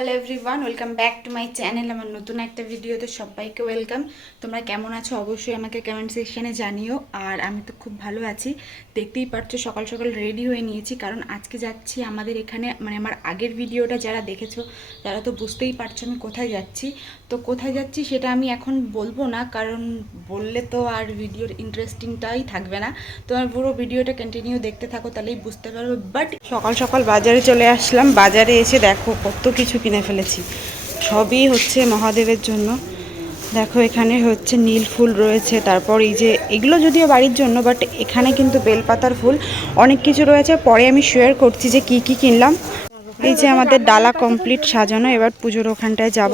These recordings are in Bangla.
Hello everyone welcome back to my channel আমার নতুন একটা ভিডিওতে সবাইকে ওয়েলকাম তোমরা কেমন আছো? অবশ্যই আমাকে কমেন্ট সেকশানে জানিও। আর আমি তো খুব ভালো আছি। দেখতেই পাচ্ছ সকাল সকাল রেডি হয়ে নিয়েছি। কারণ আজকে যাচ্ছি আমাদের এখানে মানে আমার আগের ভিডিওটা যারা দেখেছ, তারা তো বুঝতেই পারছ আমি কোথায় যাচ্ছি। তো কোথায় যাচ্ছি সেটা আমি এখন বলব না, কারণ বললে তো আর ভিডিওর ইন্টারেস্টিংটাই থাকবে না। তোমার পুরো ভিডিওটা কন্টিনিউ দেখতে থাকো, তাহলেই বুঝতে পারবে। বাট সকাল সকাল বাজারে চলে আসলাম। বাজারে এসে দেখো কত কিছু কিনে ফেলেছি। সবই হচ্ছে মহাদেবের জন্য। দেখো, এখানে হচ্ছে নীল ফুল রয়েছে। তারপর এই যে, এগুলো যদিও বাড়ির জন্য বাট এখানে কিন্তু বেলপাতার ফুল অনেক কিছু রয়েছে। পরে আমি শেয়ার করছি যে কি কি কিনলাম। এই যে আমাদের ডালা কমপ্লিট সাজানো। এবার পুজোর ওখানটায় যাব।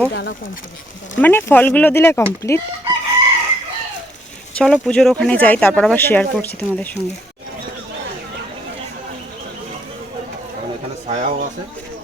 মানে ফলগুলো দিলে কমপ্লিট চলো পুজোর ওখানে যাই, তারপর আবার শেয়ার করছি তোমাদের সঙ্গে। ছায়াও আছে।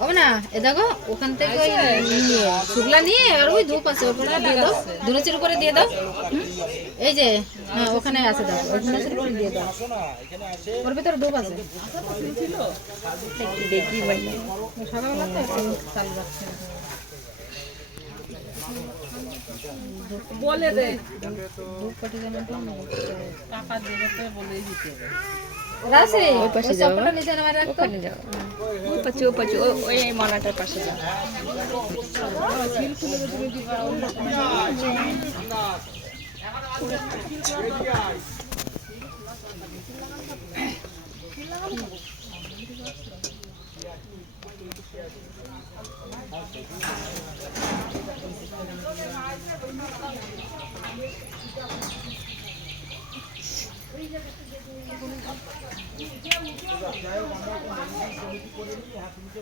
হবে না? এ দেখো ওখান থেকে ওই শুকলা নিয়ে আর ওই ধূপ আছে ওপরে দিয়ে দাও। দুলচির উপরে দিয়ে দাও। এই যে হ্যাঁ ওখানে আছে ধুনুচির উপরে দিয়ে দাও। ওর ভিতরে ধূপ আছে। দেখি সকালবেলা তো চালু রাখছে বলে দে। টাকা দেবে তো বলেই দিতে হবে ওই পাশে যাও নিচে নামায় রাখো ওখানে যাও। ওই পাশে ওই পাশে ওই এই পাশে যাও।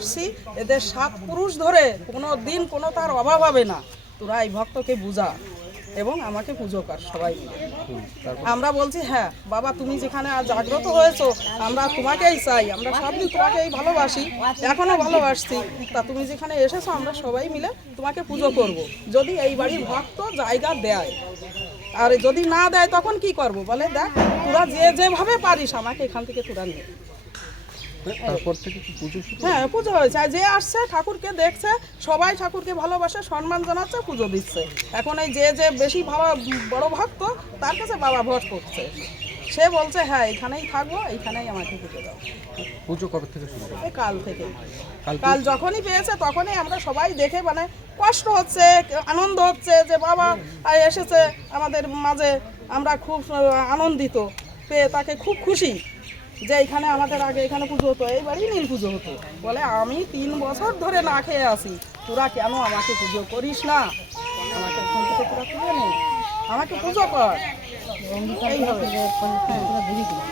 আসছি, এদের সাত পুরুষ ধরে কোনো দিন কোনো তার অভাব হবে না। তোরা এই ভক্তকে বুঝা এবং আমাকে পুজো কর সবাই মিলে। আমরা বলছি হ্যাঁ বাবা, তুমি যেখানে আজ জাগ্রত হয়েছো, আমরা তোমাকেই চাই, আমরা সব দিন তোমাকেই ভালোবাসি, এখনও ভালোবাসছি। তা তুমি যেখানে এসেছ, আমরা সবাই মিলে তোমাকে পুজো করব। যদি এই বাড়ির ভক্ত জায়গা দেয়, আর যদি না দেয়, তখন কি করব? বলে, দেখ, তোরা যে যেভাবে পারিস, আমাকে এখান থেকে তোরা নিয়ে তারপর থেকে কি পুজো হ্যাঁ পুজো হয়েছে। আর যে আসছে ঠাকুরকে দেখছে সবাই ঠাকুরকে ভালোবাসে সম্মান জানাচ্ছে পুজো দিচ্ছে। এখন এই যে যে বেশি ভালো বড় ভক্ত তার কাছে বাবা ভোট করছে। সে বলছে হ্যাঁ এখানেই থাকব এইখানেই আমাকে পুজো দাও। পুজো কবে থেকে শুরু এই কাল থেকে। কাল যখনই পেয়েছে তখনই আমরা সবাই দেখে মানে কষ্ট হচ্ছে আনন্দ হচ্ছে যে বাবা এসেছে। আমাদের মাঝে আমরা খুব আনন্দিত পেয়ে তাকে খুব খুশি। যে এখানে আমাদের আগে এখানে পুজো হতো, এইবারই নীল পুজো হতো। বলে, আমি তিন বছর ধরে না খেয়ে আসি তোরা কেন আমাকে পুজো করিস না? আমাকে তোরা আমাকে পুজো কর।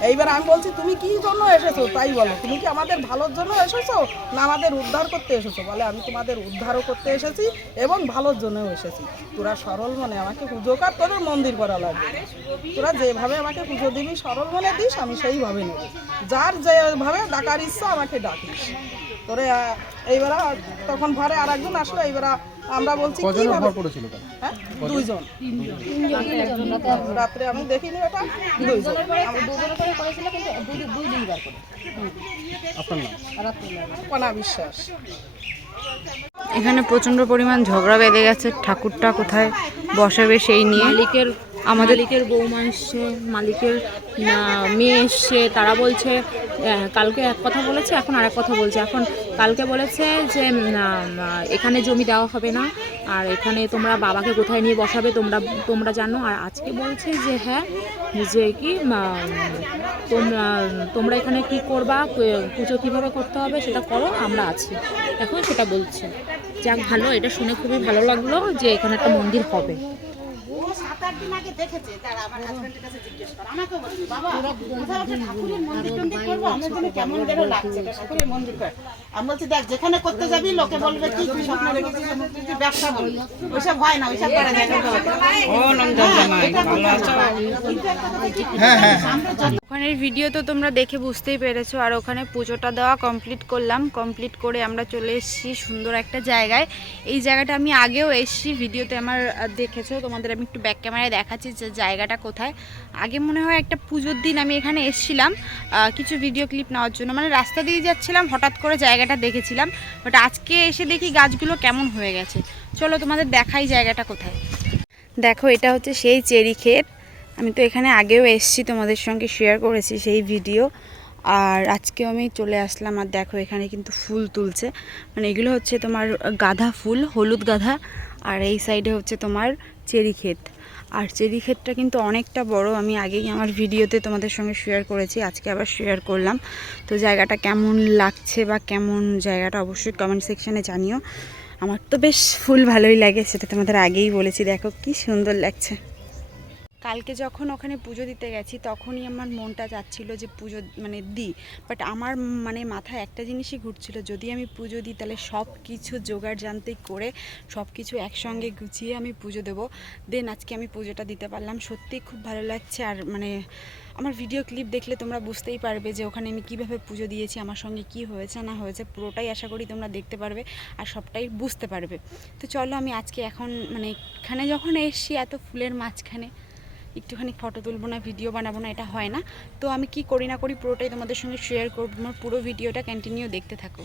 এইবার আমি বলছি, তুমি কি জন্য এসেছ? তাই বলো। তুমি কি আমাদের ভালোর জন্য এসেছ? না আমাদের উদ্ধার করতে এসেছ? বলে, আমি তোমাদের উদ্ধারও করতে এসেছি এবং ভালোর জন্যও এসেছি। তোরা সরল মনে, আমাকে পুজো কর, তোদের মন্দির করা লাগবে। তোরা যেভাবে আমাকে পুজো দিবি, সরল মনে দিস, আমি সেইভাবে নেব। যার যেভাবে ডাকার ইচ্ছা, আমাকে ডাকিস। তোরে এইবার তখন ঘরে আর একজন আসলো এইবার আমরা বলছি কীভাবে ভর পড়েছিল? হ্যাঁ? দুইজন। রাত্রে আমি দেখিনি এটা দুইজন। আমি দুজনে করে করেছিল কিন্তু দুই দুই দুইবার করে আপনার নাম? কণা বিশ্বাস। এখানে প্রচণ্ড পরিমাণ ঝগড়া বেঁধে গেছে। ঠাকুরটা কোথায় বসাবে সেই নিয়ে। মালিকের আমাদের মালিকের বৌমা এসছে মালিকের মেয়ে এসছে, তারা বলছে কালকে এক কথা বলেছে, এখন আর এক কথা বলছে। এখন কালকে বলেছে যে এখানে জমি দেওয়া হবে না, আর এখানে তোমরা বাবাকে কোথায় নিয়ে বসাবে, তোমরা তোমরা জানো। আর আজকে বলছে যে হ্যাঁ যে কি তোমরা তোমরা এখানে কি করবা পুজো কীভাবে করতে হবে সেটা করো, আমরা আছি। এখন সেটা বলছে। যাক, ভালো, এটা শুনে খুবই ভালো লাগল যে, এখানে একটা মন্দির হবে। আমি বলছি দেখ যেখানে করতে যাবি লোকে বলবে কি তুই স্বপ্ন দেখেছিস তুই ব্যবসা বলবি ওইসব হয় না ওইসব করা যায় ওখানের ভিডিও তো তোমরা দেখে বুঝতেই পেরেছ আর ওখানে পুজোটা দেওয়া কমপ্লিট করলাম। কমপ্লিট করে আমরা চলে এসেছি সুন্দর একটা জায়গায়। এই জায়গাটা আমি আগেও এসেছি ভিডিওতে আমার দেখেছ তোমাদের আমি একটু ব্যাক ক্যামেরায় দেখাচ্ছি যে জায়গাটা কোথায়। আগে মনে হয় একটা পুজোর দিন আমি এখানে এসেছিলাম কিছু ভিডিও ক্লিপ নেওয়ার জন্য। মানে রাস্তা দিয়ে যাচ্ছিলাম, হঠাৎ করে জায়গাটা দেখেছিলাম। বাট আজকে এসে দেখি গাছগুলো কেমন হয়ে গেছে। চলো তোমাদের দেখাই জায়গাটা কোথায়। দেখো, এটা হচ্ছে সেই চেরি ক্ষেত। আমি তো এখানে আগেও এসেছি, তোমাদের সঙ্গে শেয়ার করেছি সেই ভিডিও আর আজকেও আমি চলে আসলাম, আর দেখো এখানে কিন্তু ফুল তুলছে। মানে এগুলো হচ্ছে তোমার গাধা ফুল, হলুদ গাধা আর এই সাইডে হচ্ছে তোমার চেরি ক্ষেত। আর চেরি ক্ষেতটা কিন্তু অনেকটা বড়। আমি আগেই আমার ভিডিওতে তোমাদের সঙ্গে শেয়ার করেছি, আজকে আবার শেয়ার করলাম। তো জায়গাটা কেমন লাগছে বা কেমন জায়গাটা অবশ্যই কমেন্ট সেকশানে জানিও। আমার তো বেশ ফুল ভালোই লাগে, সেটা তোমাদের আগেই বলেছি। দেখো কি সুন্দর লাগছে। কালকে যখন ওখানে পুজো দিতে গেছি, তখনই আমার মনটা চাচ্ছিল যে পুজো মানে দিই। বাট আমার মানে মাথায় একটা জিনিসই ঘুরছিল, যদি আমি পুজো দিই, তাহলে সব কিছু জোগাড় জানতে করে সব কিছু একসঙ্গে গুছিয়ে আমি পুজো দেবো। দেন আজকে আমি পুজোটা দিতে পারলাম। সত্যিই খুব ভালো লাগছে। আর মানে আমার ভিডিও ক্লিপ দেখলে তোমরা বুঝতেই পারবে যে ওখানে আমি কীভাবে পুজো দিয়েছি, আমার সঙ্গে কি হয়েছে, না হয়েছে, পুরোটাই আশা করি তোমরা দেখতে পারবে আর সবটাই বুঝতে পারবে। তো চলো আমি আজকে এখন মানে এখানে যখন এসছি, এত ফুলের মাঝখানে একটুখানি ফটো তুলবো না ভিডিও বানাবো না, এটা হয় না। তো আমি কি করি না করি পুরোটাই তোমাদের সঙ্গে শেয়ার করব, আমার পুরো ভিডিওটা কন্টিনিউ দেখতে থাকো।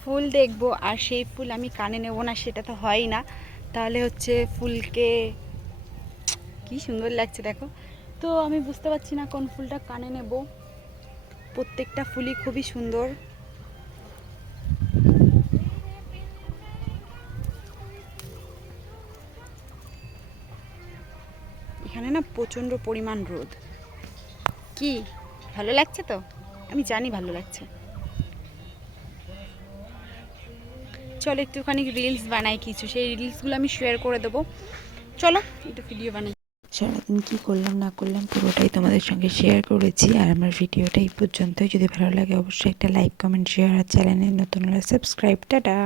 ফুল দেখব, আর সেই ফুল আমি কানে নেব না, সেটা তো হয়ই না। তাহলে হচ্ছে ফুলকে কি সুন্দর লাগছে, দেখো। তো আমি বুঝতে পারছি না কোন ফুলটা কানে নেব। প্রত্যেকটা ফুলই খুবই সুন্দর। প্রচণ্ড পরিমাণ রোদ। কি? ভালো লাগছে তো? আমি জানি ভালো লাগছে। চলো একটুখানি রিলস বানাই কিছু। সেই রিলসগুলো আমি শেয়ার করে দেবো। চলো একটু ভিডিও বানাই। সারাদিন কী করলাম না করলাম পুরোটাই তোমাদের সঙ্গে শেয়ার করেছি। আর আমার ভিডিওটা এই পর্যন্তই। যদি ভালো লাগে অবশ্যই একটা লাইক কমেন্ট শেয়ার আর চ্যানেলে নতুন হলে সাবস্ক্রাইব টাটা!